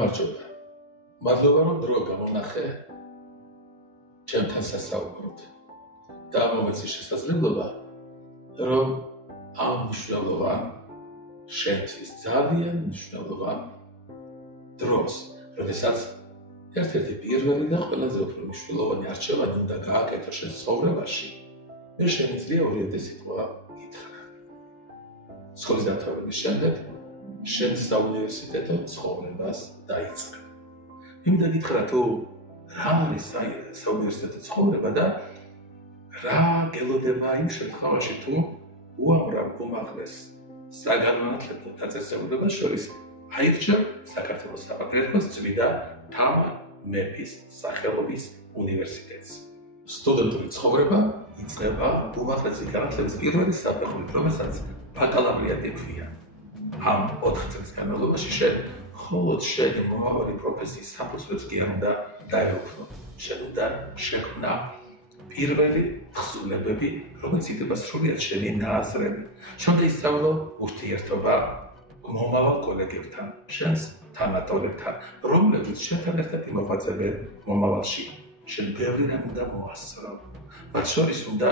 გამარჯობა. მადლობა რომ დრო გამონახე ჩემთან სასაუბროდ. და მომეცი შესაძლებლობა რომ ამ მნიშვნელოვან შენთვის ძალიან მნიშვნელოვან დროს, როდესაც ერთ-ერთი პირველი და ყველაზე უფრო მნიშვნელოვანი არჩევანი უნდა გააკეთო შენ ცხოვრებაში, მე შემიძლია 2000 სიტყვა გითხრა. სკოლის დამთავრების შემდეგ შენ საუნივერსიტეტო ცხოვრებას დაიწყე. მინდა გითხრა თუ რა არის საუნივერსიტეტო ცხოვრება და რა გელოდება იმ შემთხვევაში თუ უამრავ უმაღლეს საგანმანათლებლო დაწესებულებას შორის აირჩა საქართველოს საპატრიარქოს წმიდა თამარ მეფის სახელობის უნივერსიტეტს. სტუდენტური ცხოვრება იწყება უმაღლესი განათლების პირველი საფეხურით, რომელსაც ბაკალავრიატი ჰქვია. ამ 4 წლის განმავლობაში შენ მხოლოდ შენი მომავალი პროფესიის საფუძვლებს კი არ უნდა დაეუფლო. შენ უნდა შექმნა პირველი თხზულებები, რომელიც იდება სრულიად შენი ნააზრები. შენ უნდა ისწავლო ურთიერთობა მომავალ კოლეგებთან, შენს თანატოლებთან, რომლებიც შენთან ერთად იმოღვაწებენ მომავალში. შენ ბევრი რამ უნდა მოასწრო. მათ შორის უნდა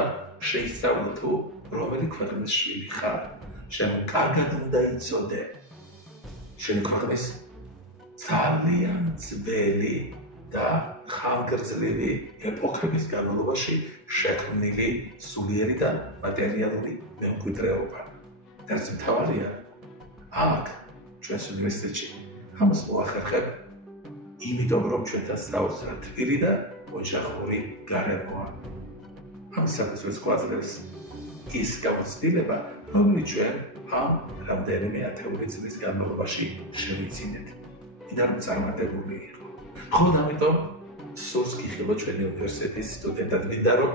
შეისწავლო თუ რომელი ქვეყნის შვილი ხარ. შენ კარგად უნდა იცოდე შენი ქვეყნის ძალიან ძველი და ხანგრძლივი ეპოქების განმავლობაში შექმნილი სულიერი და მატერიალური მემკვიდრეობა. და ეს მთავარია აქ ჩვენს უნივერსიტეტში ამას მოახერხებ, იმიტომ რომ ჩვენთან საოცრად თბილი და ოჯახური გარემოა. ამ საფუძველს გვაძლევს ის გამოცდილება, რომელიც ჩვენ ამ რამდენიმე ათეული წლის განმავლობაში შევიცინეთ. იდან წარმატებული იყო. ხოლო ამიტომ სულს გიხილო ჩვენი უნივერსიტეტის სტუდენტად, მინდა რომ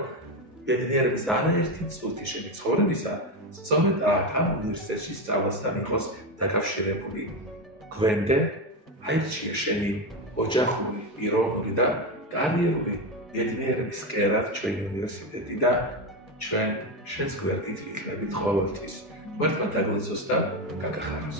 ბედნიერების არაერთი წუთი შენი ცხოვრებისა სწორედ ამ უნივერსიტეტში სწავლასთან იყოს დაკავშირებული. გვერდე აირჩია შენი ოჯახური, პიროვნული და კარიერული ბედნიერების კერად ჩვენი უნივერსიტეტი და ჩვენ შენს გვერდით ვიქნებით ყოველთვის. გვერდმა დაგლოცოს და გაგახაროს.